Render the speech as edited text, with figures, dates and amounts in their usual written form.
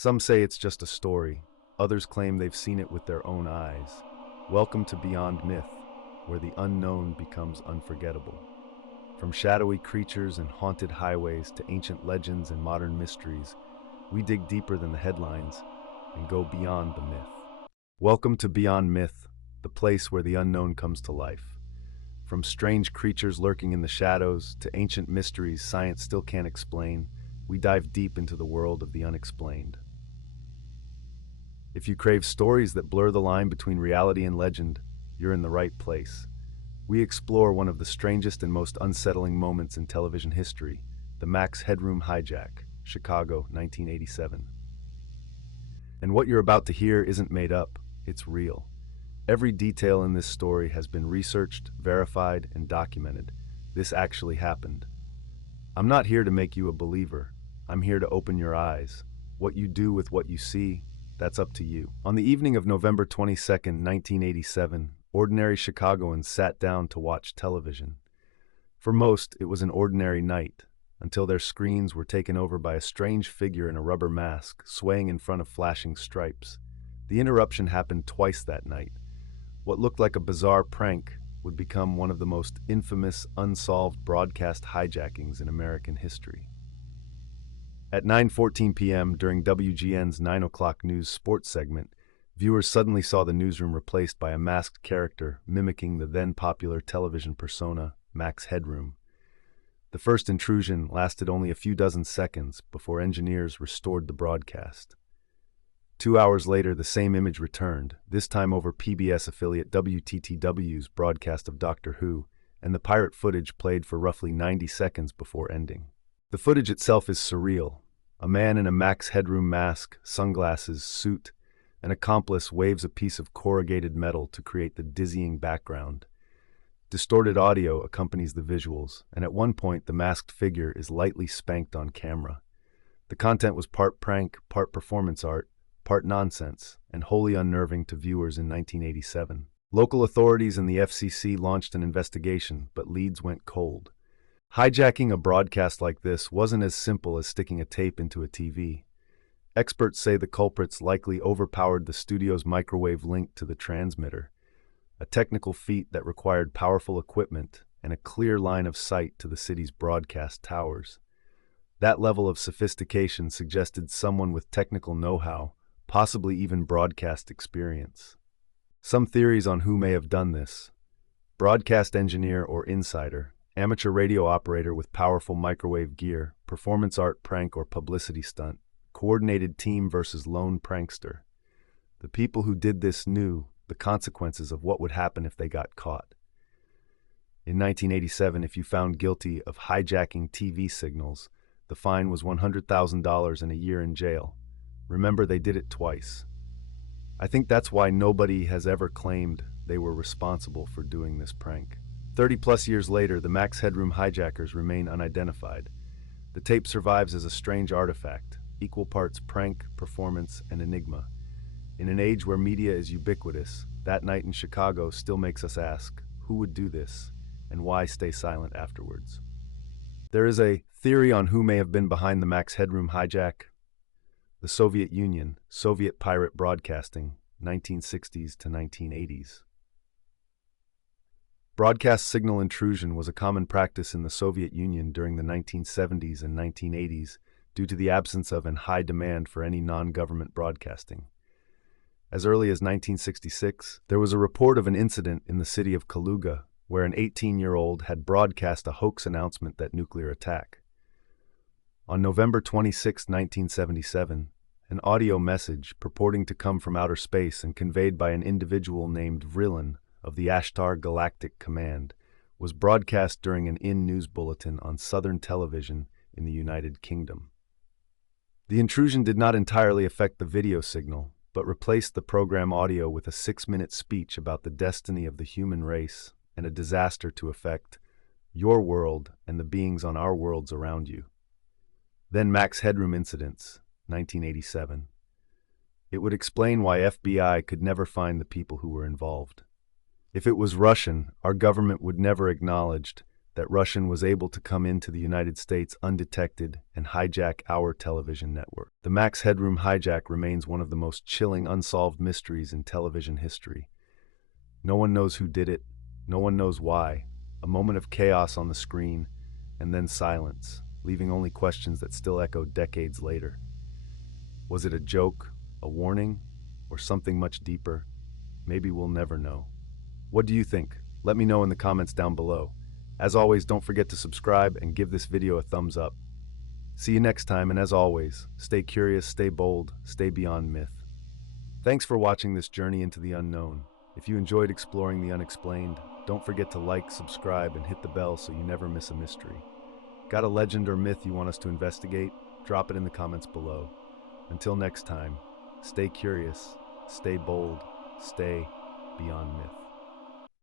Some say it's just a story. Others claim they've seen it with their own eyes. Welcome to Beyond Myth, where the unknown becomes unforgettable. From shadowy creatures and haunted highways to ancient legends and modern mysteries, we dig deeper than the headlines and go beyond the myth. Welcome to Beyond Myth, the place where the unknown comes to life. From strange creatures lurking in the shadows to ancient mysteries science still can't explain, we dive deep into the world of the unexplained. If you crave stories that blur the line between reality and legend, you're in the right place. We explore one of the strangest and most unsettling moments in television history, the Max Headroom hijack, Chicago, 1987. And what you're about to hear isn't made up, it's real. Every detail in this story has been researched, verified, and documented. This actually happened. I'm not here to make you a believer. I'm here to open your eyes. What you do with what you see, that's up to you. On the evening of November 22nd, 1987, ordinary Chicagoans sat down to watch television. For most, it was an ordinary night, until their screens were taken over by a strange figure in a rubber mask, swaying in front of flashing stripes. The interruption happened twice that night. What looked like a bizarre prank would become one of the most infamous, unsolved broadcast hijackings in American history. At 9:14 p.m., during WGN's 9 o'clock news sports segment, viewers suddenly saw the newsroom replaced by a masked character mimicking the then-popular television persona, Max Headroom. The first intrusion lasted only a few dozen seconds before engineers restored the broadcast. 2 hours later, the same image returned, this time over PBS affiliate WTTW's broadcast of Doctor Who, and the pirate footage played for roughly 90 seconds before ending. The footage itself is surreal. A man in a Max Headroom mask, sunglasses, suit, an accomplice waves a piece of corrugated metal to create the dizzying background. Distorted audio accompanies the visuals, and at one point the masked figure is lightly spanked on camera. The content was part prank, part performance art, part nonsense, and wholly unnerving to viewers in 1987. Local authorities and the FCC launched an investigation, but leads went cold. Hijacking a broadcast like this wasn't as simple as sticking a tape into a TV. Experts say the culprits likely overpowered the studio's microwave link to the transmitter, a technical feat that required powerful equipment and a clear line of sight to the city's broadcast towers. That level of sophistication suggested someone with technical know-how, possibly even broadcast experience. Some theories on who may have done this: broadcast engineer or insider, amateur radio operator with powerful microwave gear, performance art prank or publicity stunt, coordinated team versus lone prankster. The people who did this knew the consequences of what would happen if they got caught. In 1987, if you found guilty of hijacking TV signals, the fine was $100,000 and a year in jail. Remember, they did it twice. I think that's why nobody has ever claimed they were responsible for doing this prank. 30-plus years later, the Max Headroom hijackers remain unidentified. The tape survives as a strange artifact, equal parts prank, performance, and enigma. In an age where media is ubiquitous, that night in Chicago still makes us ask, who would do this, and why stay silent afterwards? There is a theory on who may have been behind the Max Headroom hijack. The Soviet Union, Soviet pirate broadcasting, 1960s to 1980s. Broadcast signal intrusion was a common practice in the Soviet Union during the 1970s and 1980s due to the absence of and high demand for any non-government broadcasting. As early as 1966, there was a report of an incident in the city of Kaluga where an 18-year-old had broadcast a hoax announcement that nuclear attack. On November 26, 1977, an audio message purporting to come from outer space and conveyed by an individual named Vrillin of the Ashtar Galactic Command was broadcast during an in-news bulletin on Southern television in the United Kingdom. The intrusion did not entirely affect the video signal, but replaced the program audio with a 6-minute speech about the destiny of the human race and a disaster to affect your world and the beings on our worlds around you. Then Max Headroom incidents, 1987. It would explain why FBI could never find the people who were involved. If it was Russian, our government would never acknowledge that Russian was able to come into the United States undetected and hijack our television network. The Max Headroom hijack remains one of the most chilling unsolved mysteries in television history. No one knows who did it, no one knows why. A moment of chaos on the screen, and then silence, leaving only questions that still echo decades later. Was it a joke, a warning, or something much deeper? Maybe we'll never know. What do you think? Let me know in the comments down below. As always, don't forget to subscribe and give this video a thumbs up. See you next time, and as always, stay curious, stay bold, stay beyond myth. Thanks for watching this journey into the unknown. If you enjoyed exploring the unexplained, don't forget to like, subscribe, and hit the bell so you never miss a mystery. Got a legend or myth you want us to investigate? Drop it in the comments below. Until next time, stay curious, stay bold, stay beyond myth.